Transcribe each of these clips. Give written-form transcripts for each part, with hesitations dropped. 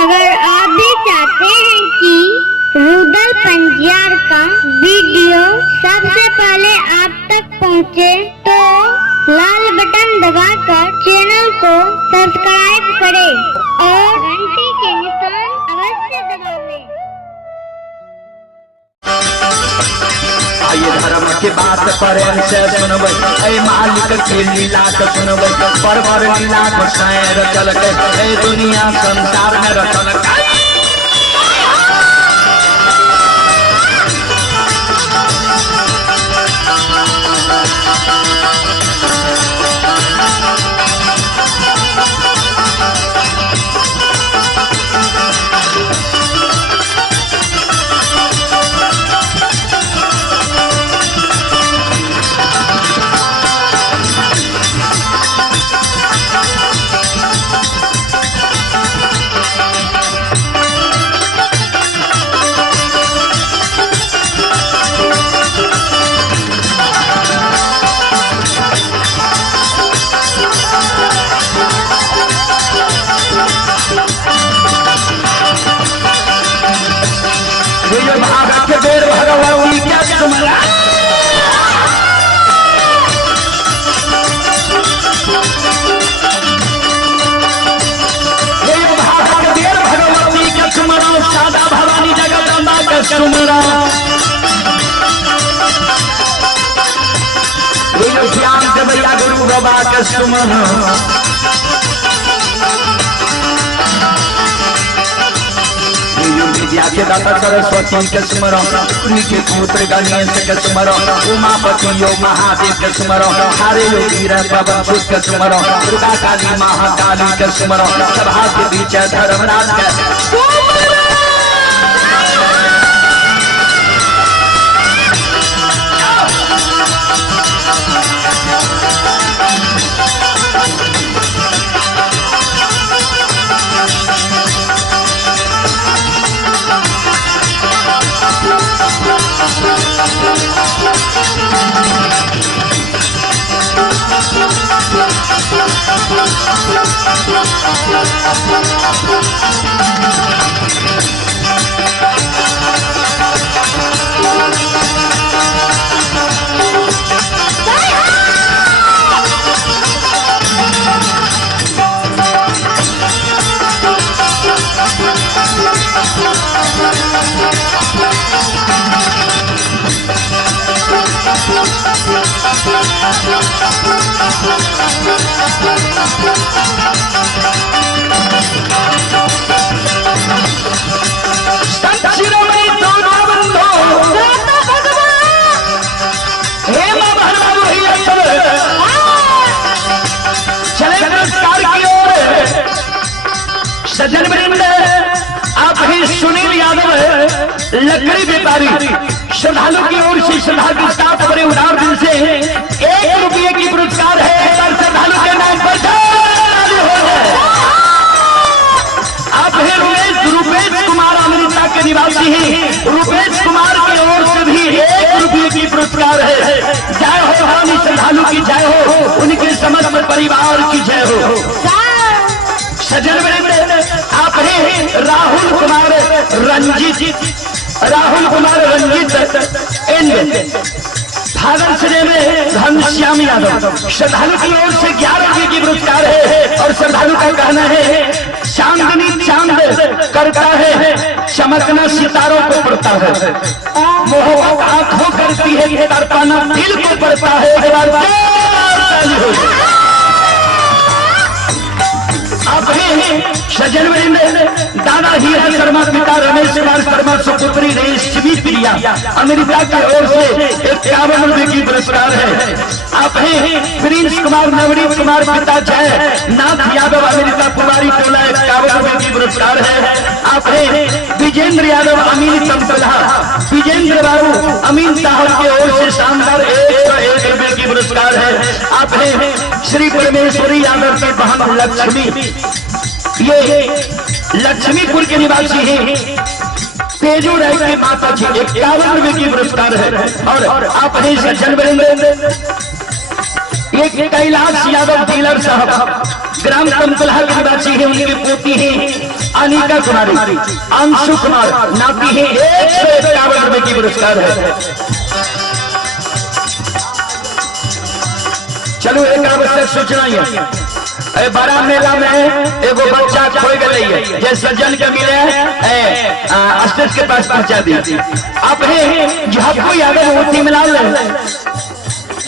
अगर आप भी चाहते हैं कि रूदल पंजियार का वीडियो सबसे पहले आप तक पहुंचे, तो लाल बटन दबाकर चैनल को सब्सक्राइब करें और घंटी के निशान अवश्य दबावें। आइए धर्म के बात प्रेम से सुनबै, ऐ मालिक के लीला के सुनबै। परवर लीला को साए रचल के, ऐ दुनिया संसार में रचल के। बेर भगवान क्या सुमरा, बेर भगवती का सुमरा, सादा भवानी जगदम्बा का सुमरा। ज्ञान देवैया गुरु बाबा का सुमरा। विद्या के दाता सरस्वती के स्मरण, उनके पुत्र गणेश के स्मरण, उमापति योग महादेव के स्मरण, हरे योगी पवन सुत के स्मरण, दुर्गा काली महाकाली के स्मरण, सभा के बीच धर्मराज के सज्जन वृंद, आप ही सुनील यादव लकड़ी व्यापारी श्रद्धालु की ओर से श्रद्धालु स्टाफ बड़े उदार दिल से 1 रुपये की पुरस्कार है। श्रद्धालु के नाम पर हो जाए। आप ही रुपेश कुमार अमृता के निवासी हैं। रुपेश कुमार की ओर से भी 1 रुपये की पुरस्कार है। जय हो भवानी श्रद्धालु की जय हो, उनके समस्त परिवार की जय हो। सज्जन वृंद, आप हैं राहुल कुमार रंजीत एंड फादर श्री में घनश्याम यादव। श्रद्धालु की ओर से 11 रुपये की पुरस्कार है और श्रद्धालु का कहना है, चांदनी चांद करता है, चमकना सितारों को पड़ता है, मोहब्बत आंखों करती है, तड़पाना दिल को पड़ता है। आप सज्जन वृंद, दादा ही शर्मा पिता रमेश कुमार शर्मा सुपुत्री रेशमी प्रिया अमेरिका की ओर से 51 रुपये की पुरस्कार है। आप हैं प्रिंस कुमार नवनीत कुमार पिता जय नाथ यादव अमेरिका कुमारी टोला 51 रुपये की पुरस्कार है। आप हैं विजेंद्र यादव अमीन तमतला, विजेंद्र बाबू अमीन साहब की ओर से शानदार 101 रुपये की पुरस्कार है। आप हैं श्री परमेश्वरी यादव की बहन लक्ष्मी, ये लक्ष्मीपुर के निवासी हैं। तेजू राय की माता जी 51 रुपये की पुरस्कार है। और आप हैं सज्जन वृंद, ये कैलाश यादव डीलर साहब ग्राम कमतलहा के निवासी हैं, उनकी पोती हैं अनिका कुमारी, अंशु कुमार नाती है 151 रुपए की पुरस्कार है। चलो एक आवश्यक सूचना है, बड़ा मेला में एगो बच्चा खोई गई है, जे सज्जन के मिले स्टेज के पास पहुंचा दी। अब है झपको यादव मूर्ति मिला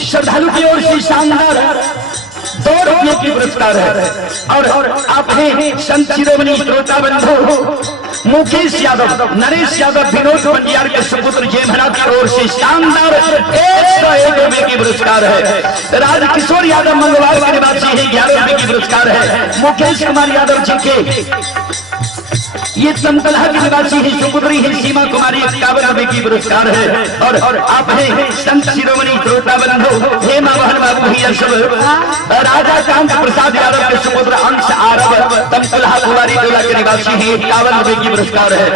श्रद्धालु की ओर से शानदार 2 रुपये की पुरस्कार है। और आप हैं संत शिरोमणि श्रोता बंधु मुकेश यादव, नरेश यादव, विनोद पंजियार के सुपुत्र जय महाराज की ओर से शानदार 101 रुपये की पुरस्कार है। राजकिशोर यादव मंगलवार के निवासी है, 11 रुपये की पुरस्कार है। मुकेश कुमार यादव जी के ये तमतलहा के निवासी है, सुपुत्री है सीमा कुमारी, 51 रुपये की पुरस्कार है। और आप हैं संत शिरोमणि श्रोता बंधु हेमा बहन बाबू ही सब राजा कांत प्रसाद यादव के सुपुत्र अंश आरव तमतलहा कुमारी टोला के निवासी है, 51 रुपये की पुरस्कार है।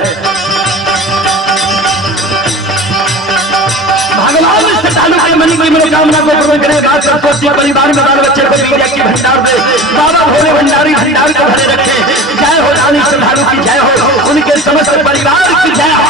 भगवान श्रद्धालु के मन की मनोकामना को पूर्ण करे, परिवार में बाल बच्चे को विद्या की भंडार दे, बाबा भोले भंडारी भंडार को भरे रखे। जय हो रानी श्रद्धालु की जय हो, उनके समस्त परिवार की जय हो।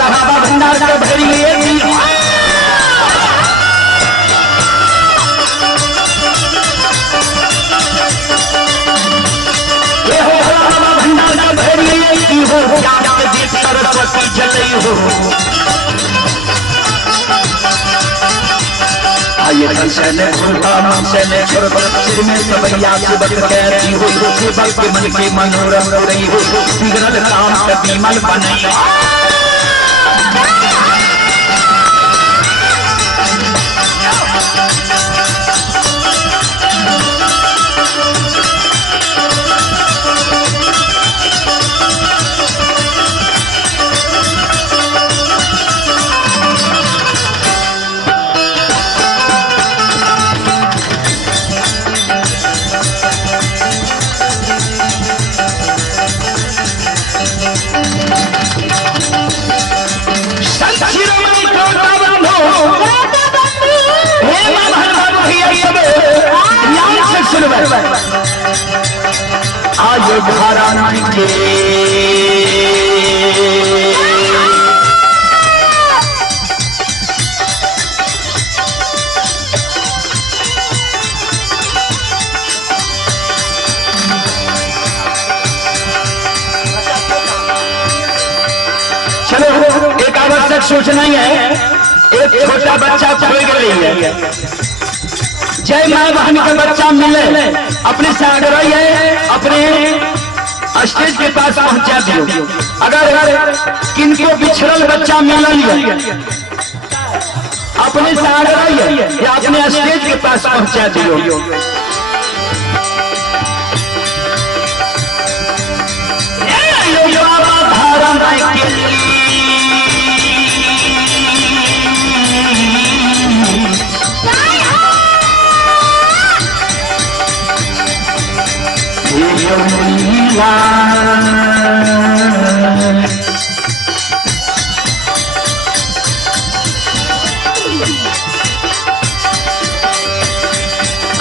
बाबा भंडार का भरी सरस्वती जलई हो। आइए चले सिर में सबैया सुबह कहती हो, भक्त मन के मनोरम रही हो, बिगड़ल काम कभी मन बनई। आयो घराना के चलो एक आवश्यक सूचना है, एक छोटा बच्चा खोई गई है। जय माँ बहन का बच्चा मिले, अपने से आग्रह है अपने स्टेज के पास पहुंचा दियो। अगर किनको बिछड़ल बच्चा मिलल है, अपने से आग्रह है या अपने स्टेज के पास पहुंचा दियो।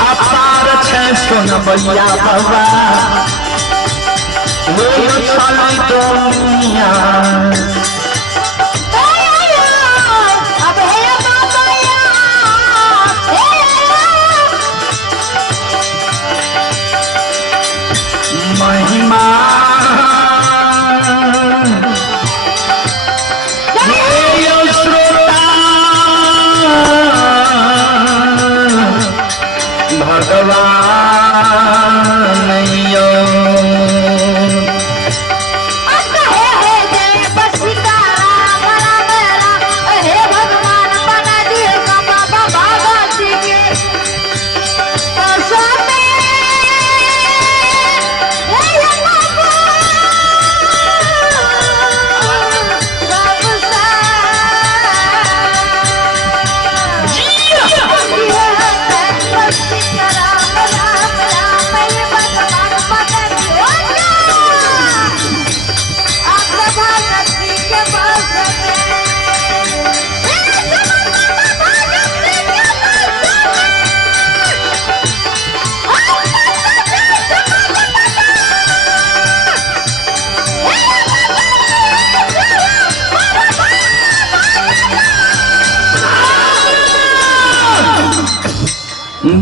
अपार छे सुन भैया बाबा वो चली दुनिया। महिमा श्रोता भगवान यो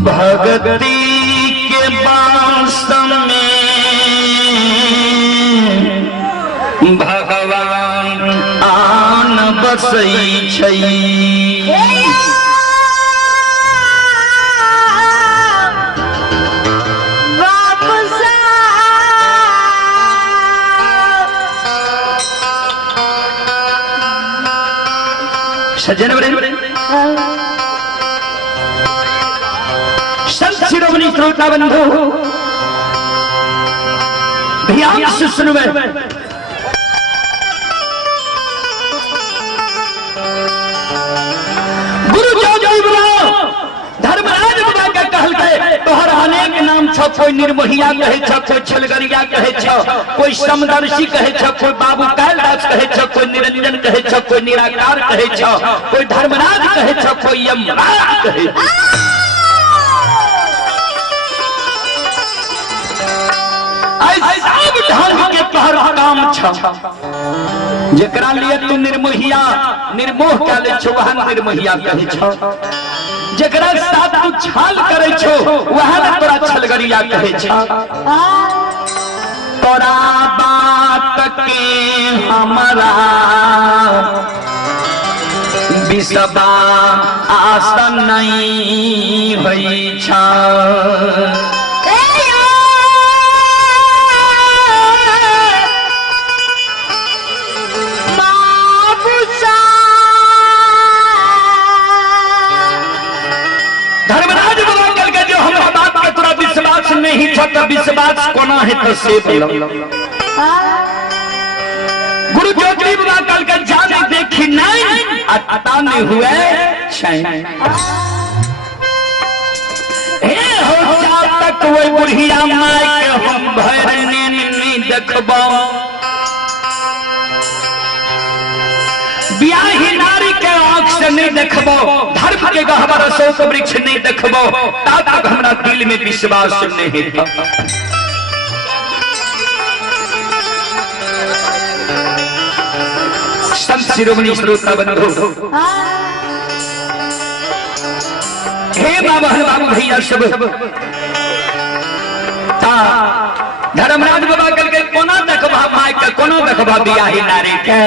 भगती के बांसम में भगवान आन बसई छई सज्जन शिरोमणि श्रोता बंधु ध्यान से सुनवे गुरु जोगी बुलाओ धर्मराज बाबा का कहल गए तोहर अनेक नाम छ कोई निर्मोहिया कहे छ कोई छलगरिया कहे छ कोई समदर्शी कहे छ कोई बाबू कालदास कहे छ कोई निरंजन कहे छ कोई निराकार कहे छ कोई धर्मराज कहे छ कोई यमराज कहे ढंग के तोहर काम छ जेकरा लिए तू निर्मोहिया निर्मोह काले छो वह निर्मोहिया कहे छ जेकरा साथ तू छाल करे छो वह तोरा छलगरिया कहे छ तोरा बात के हमरा बिसबा आसन नहीं होई छ नहीं छोटा विश्वास कोना है तो से गुरु जोगी बाबा कल का जाने देखी नहीं आता नहीं हुए हे हो तक वो बुढ़िया माई के हम भरने नहीं देखबो ब्याही नारी के आंख से नहीं देखबो धर्म के गहवर अशोक वृक्ष नहीं देखबो तब तक हमरा दिल में विश्वास नहीं था संत शिरोमणि श्रोता बंधु हे बाबा भैया सब धर्मराज बाबा कल के कोना देखबा माई के कोना देखबा ब्याही नारी के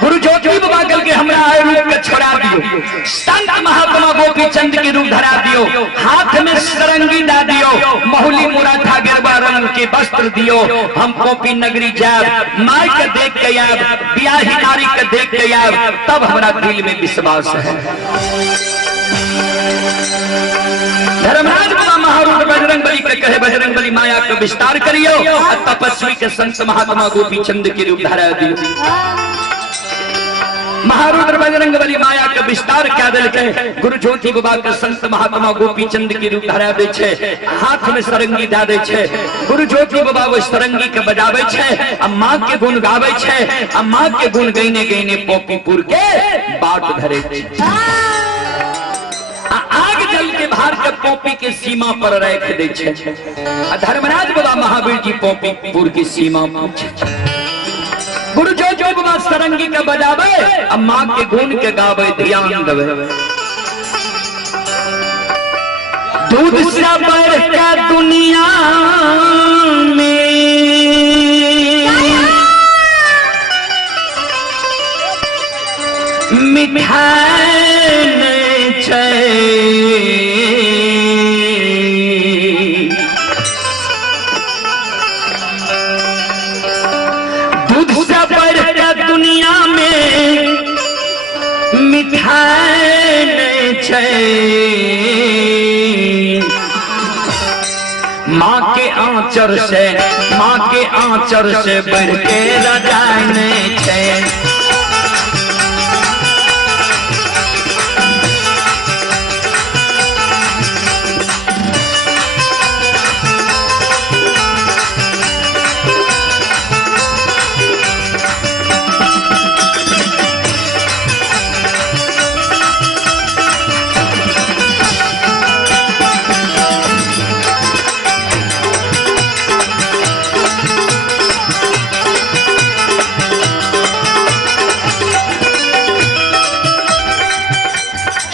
गुरु जोगी बाबा कल के हमरा रूप के छोड़ा दियो संत महात्मा गोपी चंद के रूप धरा दियो हाथ में सरंगी दा दियो महुली मुराठा गिरवा रंग के वस्त्र दियो हम गोपी नगरी जाब माई के देख के आब ब्याही नारी के देख के आब तब हमरा दिल में विश्वास है धर्मराज बाबा महारूप बजरंगबली के कहे बजरंगबली माया का विस्तार करियो तपस्वी के संत महात्मा गोपी चंद के रूप धरा दियो महारुद्र बजरंगबली माया के विस्तार क्या दिल के गुरु ज्योति बाबा के संत महात्मा गोपी चंद के रूप धरा दे छे हाथ में सरंगी दा दे छे गुरु ज्योति बाबा वो सरंगी के बजावे छे अम्मा के गुण गावे छे अम्मा के गुण गईने गईने पोपीपुर के बाट धरे छे आग जल के भार के पोपी के सीमा पर रख दे छे धर्मराज बाबा महावीर जी पोपीपुर की सीमा पूछे गुरु जो बाबा सरंगी के बजावे अम्मा के गुण के गावे ध्यान देवे दूध से बढ़ के दुनिया में मिठाई छे छे माँ के आंचर से बढ़ के रजाने छे।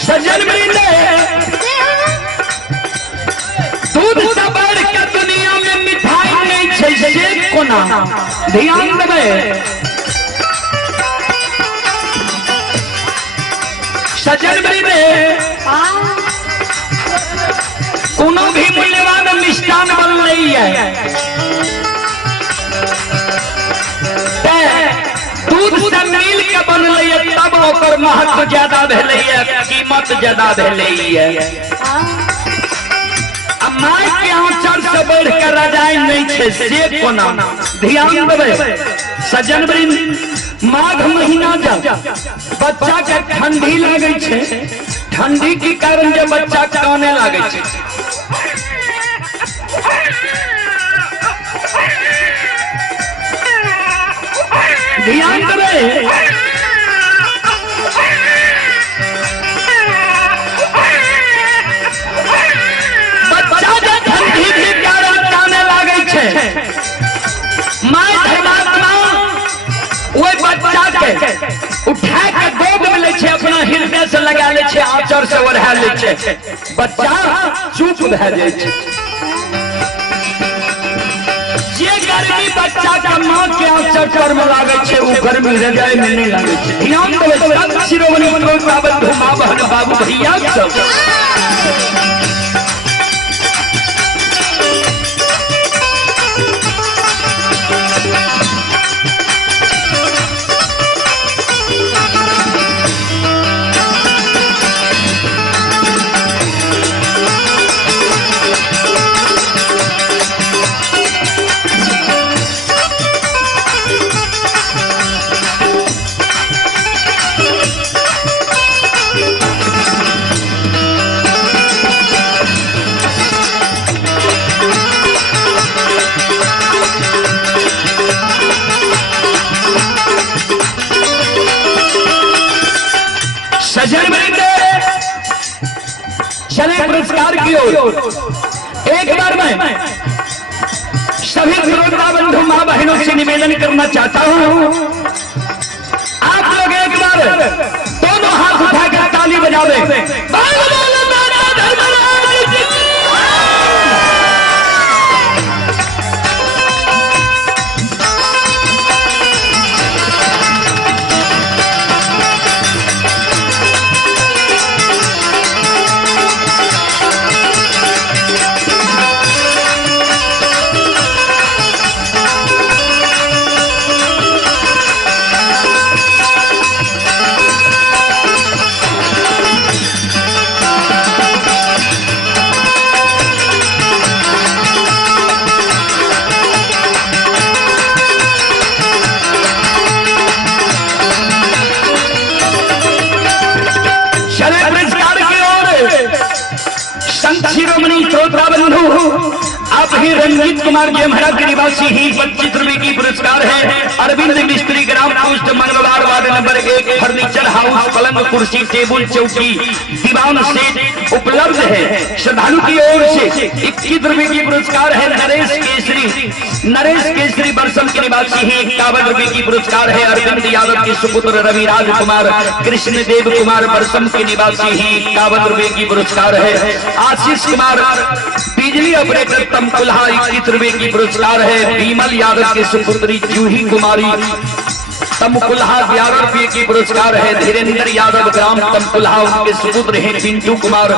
सजन वृंद दूध से बढ़ के दुनिया में मिठाई नहीं छे से कोना ध्यान देबे। सजन वृंद कोनो भी मूल्यवान मिष्ठान बन रही है दूध से मिल के बनले तब ओकर महत्व ज्यादा भेले कीमत ज्यादा भेले। माय के आंचल से बढ़ के रजाई नहीं छे से कोना ध्यान देबे। सजन वृंद माघ महीना जब बच्चा के ठंडी लगे छे ठंडी के कारण जब बच्चा काने लगे छे ध्यान देबे। बच्चा जब ठंडी भी कारण काने लगे छे माय धर्मात्मा ओइ बच्चा के उठा के गोद में ले छे अपना हृदय से लगा ले छे आंचर से ओढ़ा ले छे बच्चा चुप भ जाय छे। जे गर्मी बच्चा का मां के आंचर पर में लागे छे उ गर्मी हृदय में नहीं लागे छे। ध्यान देबे सब शिरोमणि श्रोताबंधु मां बहन बाबू भैया सब सजन वृंद चले पुरस्कार की ओर एक बार मैं सभी श्रोता बंधु मां बहनों से निवेदन करना चाहता हूं आप लोग एक बार दोनों हाथ उठाकर ताली बजावे। शिरोमणि श्रोता बंधु आप ही रंजीत कुमार जी महाराज के निवासी ही 25 रुपए की पुरस्कार है। अरविंद मिस्त्री ग्राम पोस्ट मंगलवार वार्ड नंबर 1 फर्नीचर हाउस पलंग कुर्सी टेबल चौकी दीवान सेट उपलब्ध है। श्रद्धालु की ओर से 21 रुपए की पुरस्कार है। नरेश केसरी बरसम के निवासी ही 51 रुपए की पुरस्कार है। अरविंद यादव के सुपुत्र रविराज कुमार कृष्णदेव कुमार बरसम के निवासी ही 51 रुपए की पुरस्कार है। आशीष कुमार बिजली ऑपरेटर तमकुल्हा 21 रुपए की पुरस्कार है। विमल यादव के सुपुत्री जूही कुमारी तमकुल्हा 11 रुपये की पुरस्कार है। धीरेन्द्र यादव ग्राम तमकुल्हा, उनके सुपुत्र हैं पिंटू कुमार।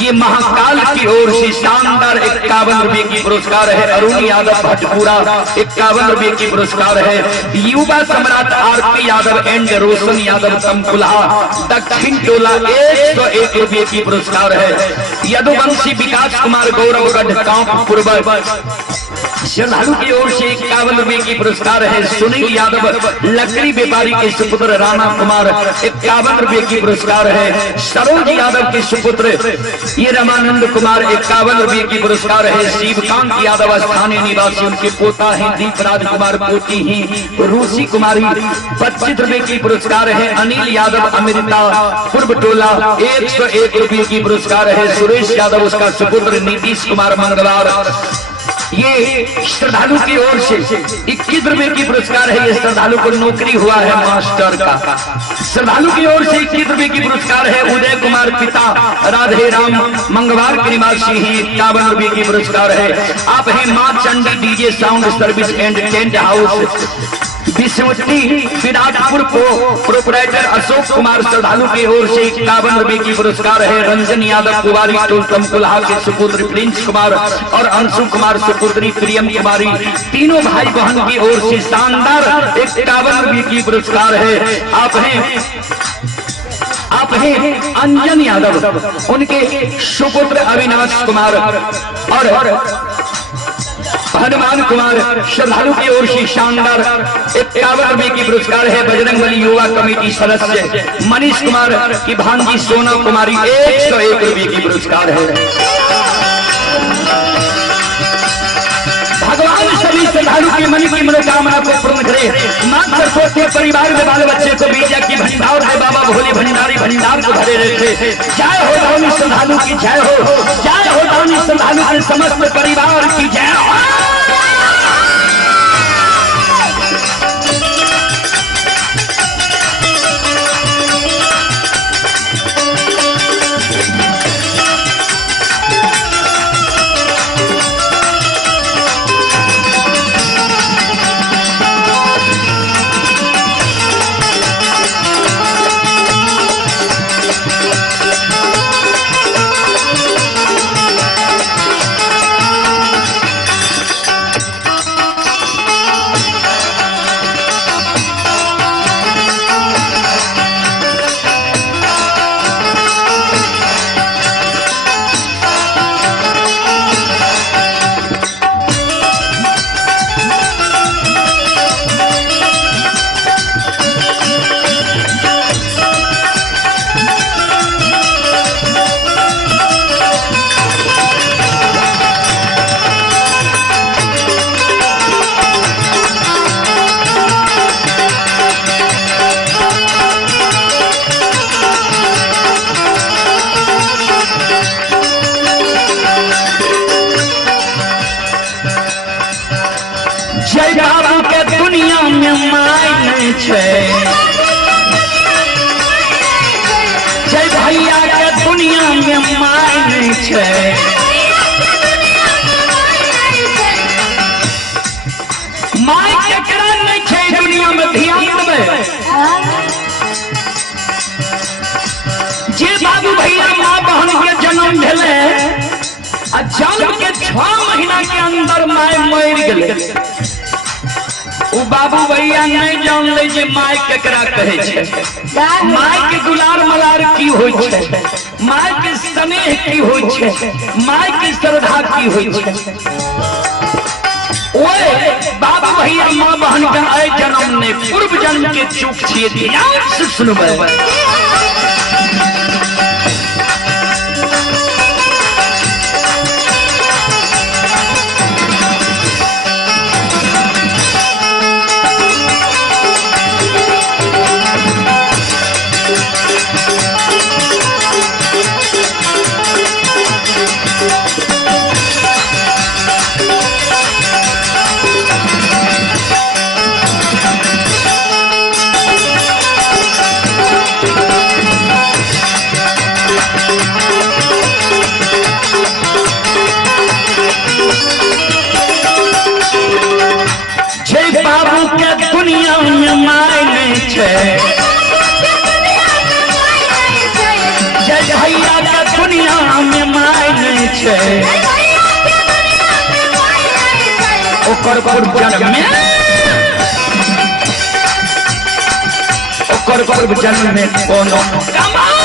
ये महाकाल की ओर से शानदार 51 रुपये की पुरस्कार है। अरुण यादव भटपुरा 51 रुपये की पुरस्कार है। युवा सम्राट आरपी यादव एंड रोशन यादव तमकुल्हा दक्षिण टोला 101 रुपये की पुरस्कार है। यदुवंशी विकास कुमार गौरवगढ़ गांव पूर्व श्रद्धालु की ओर से 51 रुपये की पुरस्कार है। सुनील यादव लकड़ी व्यापारी के सुपुत्र राणा कुमार 51 रुपये की पुरस्कार है। सरोज यादव के सुपुत्र ये रमानंद कुमार 51 रुपये की पुरस्कार है। शिवकांत यादव स्थानीय निवासी, उनके पोता है दीपराज कुमार, पोती है रूसी कुमारी 25 रुपये की पुरस्कार है। अनिल यादव अमृता पूर्व टोला 101 रुपये की पुरस्कार है। सुरेश यादव उसका सुपुत्र नीतीश कुमार मंगलवार। ये श्रद्धालु की ओर से 21 रुपए की पुरस्कार है। ये श्रद्धालु को नौकरी हुआ है मास्टर का। श्रद्धालु की ओर से 21 रुपए की पुरस्कार है। उदय कुमार पिता राधे राम मंगवार के निवासी हैं, 51 रुपए की पुरस्कार है। आप हैं Maa Chandi DJ sound service and tent house विश्वटी विराटपुर को प्रोपराइटर अशोक कुमार श्रद्धालु की ओर से 51 रुपए की पुरस्कार है। रंजन यादव कुमारी टोल तमकुल्हा के सुपुत्र प्रिंस कुमार और अंशु कुमार सुपुत्री प्रियम कुमारी, तीनों भाई बहन की ओर से शानदार 51 रुपए की पुरस्कार है। आप हैं अंजन यादव, उनके सुपुत्र अविनाश कुमार और हनुमान कुमार श्रद्धालु की ओर से शानदार 51 रुपये की पुरस्कार है। बजरंगबली युवा कमेटी सदस्य मनीष कुमार की भांजी सोना कुमारी 101 रुपये की पुरस्कार है। भगवान सभी श्रद्धालु के मन की मनोकामना को पूर्ण करे। मां सरस्वती परिवार में बाल बच्चे को विद्या की भंडार है। बाबा भोले भंडारी भंडार को भरे रखे। जय हो दानी श्रद्धालु की जय हो, जय हो दानी श्रद्धालु के समस्त परिवार की जय हो। जय बाबू के दुनिया में माय नहीं छे, जय भैया के दुनिया में माय नहीं छे। माय केकरा नहीं छे दुनिया में ध्यान में। जे बाबू भैया माँ बहन के जन्म भेले आ जन्म के 6 महीना के अंदर माय मर गेले। वो बाबू भैया नहीं जान ले जे माय केकरा कहे छे। माय के दुलार मलार की होय छे, माय के स्नेह की होय छे, माय के श्रद्धा की होय छे। ओए बाबू भैया माँ बहन के आए जन्म ने पूर्व जन्म के चूक छिए ध्यान से सुनबे। के ओकर पूर्व जन्म में ओकर पूर्व जन्म में कोनो कमाल